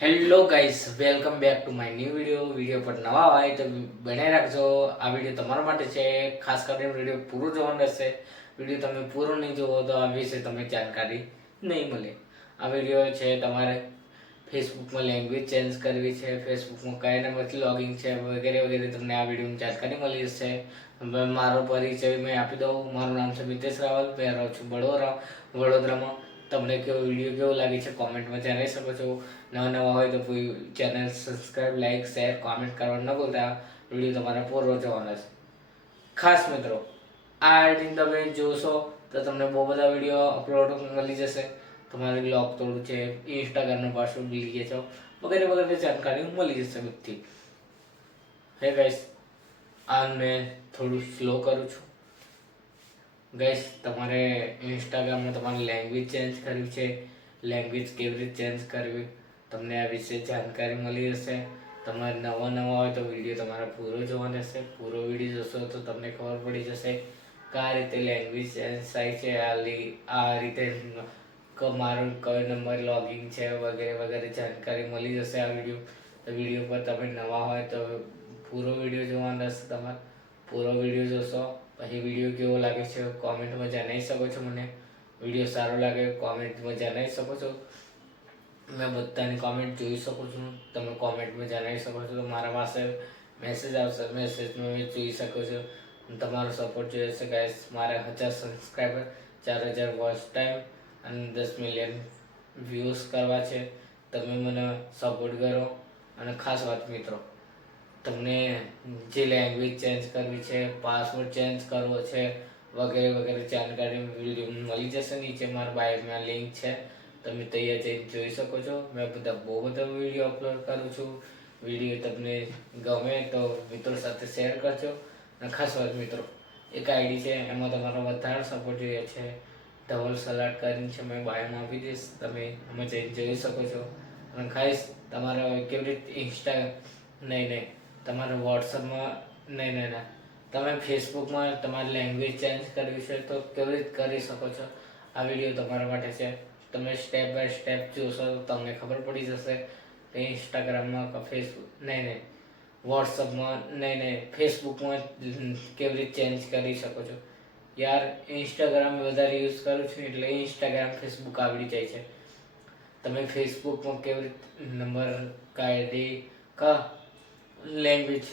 Hello guys, welcome back to my new video પર નવા હોય તો બનાવી રાખજો. આ વિડીયો તમારા માટે છે. ખાસ કરીને વિડીયો પૂરો જોવાનો રહેશે. વિડીયો તમે પૂરો નહીં જોવો તો આ વિશે તમને જાણકારી નહીં મળે. આ વિડીયો છે તમારે ફેસબુકમાં લેંગ્વેજ ચેન્જ કરવી છે, ફેસબુકમાં કયા નંબરથી લોગિન છે વગેરે વગેરે તમને આ વિડીયોમાં જાણકારી મળી જશે. હવે મારો પરિચય મેં આપી દઉં. મારું નામ છે મિતેશ રાવલ. મેં રહું છું વડોદરામાં. તમને કેવો વિડીયો કેવો લાગે છે કોમેન્ટમાં જણાવી શકો છો. નવા હોય તો કોઈ channel subscribe, like, share, comment કરવાનું ન ભૂલતા. વિડીયો તમારે પૂરો જોવાનો છે. ખાસ મિત્રો, આ આઈડી તમે જોશો તો તમને બહુ બધા વિડીયો અપલોડ મળી જશે. તમારે બ્લોગ તોડવું છે, ઇન્સ્ટાગ્રામનો પાસવર્ડ ભૂલી ગયા છો વગેરે વગેરે જાણકારી મળી જશે બધી. હે ગાઈસ, આ મેં થોડું સ્લો કરું છું. ગાઈસ, તમારે ઇન્સ્ટાગ્રામમાં તમારી લેંગ્વેજ ચેન્જ કરવી છે. લેંગ્વેજ કેવી રીતે ચેન્જ કરવી તમને આ વિશે જાણકારી મળી જશે. તમારે નવા હોય તો વિડીયો તમારે પૂરો જોવાનો રહેશે. પૂરો વિડીયો જોશો તો તમને ખબર પડી જશે કે આ રીતે લેંગ્વેજ ચેન્જ થાય છે. આ રીતે મારું કયો નંબર લોગિન છે વગેરે વગેરે જાણકારી મળી જશે આ વિડીયો પર. તમે નવા હોય તો પૂરો વિડીયો જોવાનો રહેશે. તમારે પૂરો વિડીયો જોશો પછી વિડીયો કેવો લાગે છે કોમેન્ટમાં જણાવી શકો છો. મને વિડીયો સારો લાગે કોમેન્ટમાં જણાવી શકો છો. મેં બધાની કોમેન્ટ જોઈ શકું છું. તમે કોમેન્ટમાં જણાવી શકો છો. તો મારા પાસે મેસેજ આવશે, મેસેજમાં મેં જોઈ શકો છો. તમારો સપોર્ટ જોઈએ છે ગાઈસ. મારે 1000 સબસ્ક્રાઈબર, 4000 વોચ ટાઈમ અને 10 મિલિયન વ્યૂઝ કરવા છે. તમે મને સપોર્ટ કરો. અને ખાસ વાત મિત્રો, તમને જે લેંગ્વેજ ચેન્જ કરવી છે, પાસવર્ડ ચેન્જ કરવો છે વગેરે વગેરે જાણકારી વિડીયો મળી જશે. નીચે મારા બાયોમાં લિંક છે, તમે તૈયાર જઈને જોઈ શકો છો. મેં બહુ બધા વિડીયો અપલોડ કરું છું. વિડીયો તમને ગમે તો મિત્રો સાથે શેર કરજો. અને ખાસ વાત મિત્રો, એક આઈડી છે એમાં તમારો વધારે સપોર્ટ જોઈએ છે. ધવલ સલાડ કરીને છે, મેં બાયોમાં આપી દઈશ, તમે એમાં જઈને જોઈ શકો છો. અને ખાસ તમારે કેવી રીતે નહીં તમારે વોટ્સઅપમાં નહીં તમે ફેસબુકમાં તમારી લેંગ્વેજ ચેન્જ કરવી છે તો કેવી રીતે કરી શકો છો. આ વિડીયો તમારા માટે છે. તમે સ્ટેપ બાય સ્ટેપ જોશો તો તમને ખબર પડી જશે કે ઇન્સ્ટાગ્રામમાં કે ફેસબુક વોટ્સઅપમાં ફેસબુકમાં કેવી રીતે ચેન્જ કરી શકો છો. યાર, ઇન્સ્ટાગ્રામ વધારે યુઝ કરું છું એટલે ઇન્સ્ટાગ્રામ ફેસબુક આવડી જાય છે. તમે ફેસબુકમાં કેવી રીતે નંબર આઈડી કા લેંગ્વેજ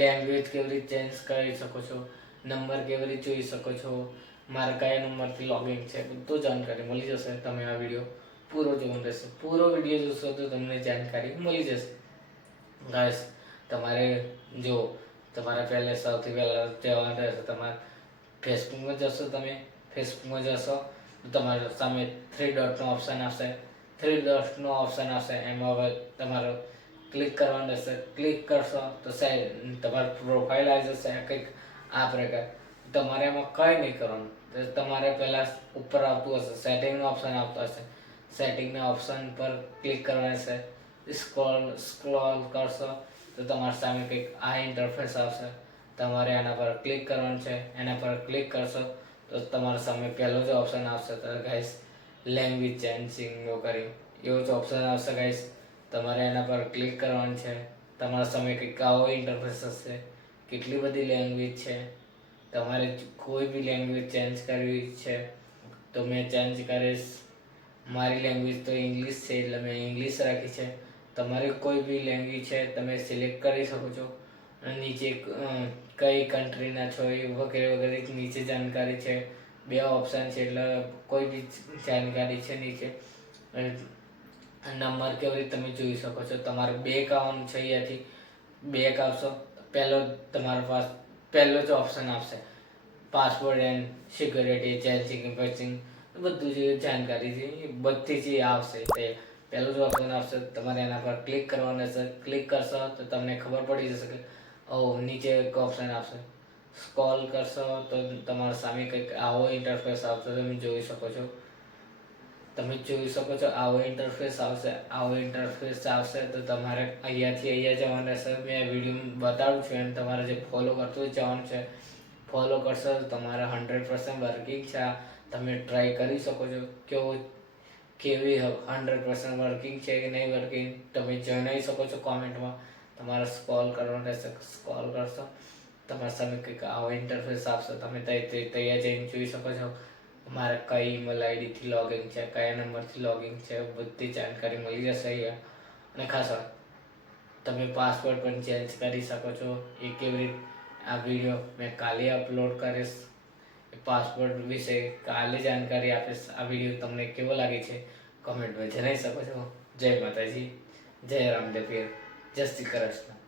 લેંગ્વેજ કેવી રીતે ચેન્જ કરી શકો છો, નંબર કેવી રીતે જોઈ શકો છો, મારા કયા નંબરથી લોગિન છે, બધું જાણકારી મળી જશે. તમે આ વિડીયો પૂરો જોવાનો રહેશે. પૂરો વિડીયો જોશો તો તમને જાણકારી મળી જશે. ગાઈસ, તમારે જો તમારે સૌથી પહેલાં જવાનું રહેશે. તમારે ફેસબુકમાં જશો. તમે ફેસબુકમાં જશો તો તમારા સામે થ્રી ડોટનો ઓપ્શન આવશે. એમાં હવે તમારે ક્લિક કરવાનું રહેશે. ક્લિક કરશો તો તમારી પ્રોફાઇલ આવી જશે કંઈક આ પ્રકાર. તમારે એમાં કંઈ નહીં કરવાનું. તમારે પહેલાં ઉપર આવતું હશે સેટિંગનો ઓપ્શન આવતો હશે. સેટિંગના ઓપ્શન પર ક્લિક કરવાનું છે. સ્ક્રોલ કરશો તો તમારી સામે કંઈક આ ઇન્ટરફેસ આવશે. તમારે એના પર ક્લિક કરવાનું છે. એના પર ક્લિક કરશો તો તમારા સામે પહેલો જ ઓપ્શન આવશે તો ગાઈસ, લેંગ્વેજ ચેન્જિંગ કરી એવો જ ઓપ્શન આવશે ગાઈસ. તમારે એના પર ક્લિક કરવાનું છે. તમારા સામે કંઈક આવો ઇન્ટરફેસ હશે. કેટલી બધી લેંગ્વેજ છે. તમારે કોઈ બી લેંગ્વેજ ચેન્જ કરવી છે તો મેં ચેન્જ કરીશ. મારી લેંગ્વેજ તો ઇંગ્લિશ છે એટલે મેં ઇંગ્લિશ રાખી છે. તમારે કોઈ બી લેંગ્વેજ છે તમે સિલેક્ટ કરી શકો છો. અને નીચે કઈ કન્ટ્રીના છો એ વગેરે વગેરે નીચે જાણકારી છે. બે ઓપ્શન છે એટલે કોઈ બી જાણકારી છે નીચે. નંબર કેવી રીતે તમે જોઈ શકો છો. તમારે બેક આવવાનું છે. અહીંયાથી બેક આવશો તમારા પાસ પહેલો જ ઓપ્શન આવશે પાસવર્ડ એન્ડ સિક્યોરિટી ચેન્જિંગ બધું જે જાણકારી છે એ બધી જ આવશે. તે પહેલું જ ઓપ્શન આવશે. તમારે એના પર ક્લિક કરવાનું રહેશે. ક્લિક કરશો તો તમને ખબર પડી જશે કે નીચે એક ઓપ્શન આવશે. સ્ક્રોલ કરશો તો તમારા સામે કંઈક આવો ઇન્ટરફેસ આવશે. તમે જોઈ શકો છો આવો ઇન્ટરફેસ આવશે તો તમારે અહીંયાથી અહીંયા જવાનું રહેશે. મેં વિડીયો બતાવું છું એમ તમારે જે ફોલો કરતું જવાનું છે. ફોલો કરશો તો તમારે 100% વર્કિંગ છે. તમે ટ્રાય કરી શકો છો કેવી 100% વર્કિંગ છે કે નહીં વર્કિંગ તમે જણાવી શકો છો કોમેન્ટમાં. તમારે સ્ક્રોલ કરવાનો રહેશે, સ્ક્રોલ કરશો તમારા સામે કંઈક આવો ઇન્ટરફેસ આપશો, તમે ત્યાં જઈને જોઈ શકો છો મારે કઈ ઈમેલ આઈડીથી લોગિન છે, કયા નંબરથી લોગિન છે, બધી જાણકારી મળી જશે અહીંયા. અને ખાસ તમે પાસવર્ડ પણ ચેન્જ કરી શકો છો. એ કેવી રીતે આ વિડીયો મેં કાલે અપલોડ કરીશ, પાસવર્ડ વિશે કાલે જાણકારી આપીશ. આ વિડીયો તમને કેવો લાગે છે કમેન્ટમાં જણાવી શકો છો. જય માતાજી, જય રામદેવ પીર, જય શ્રી કૃષ્ણ.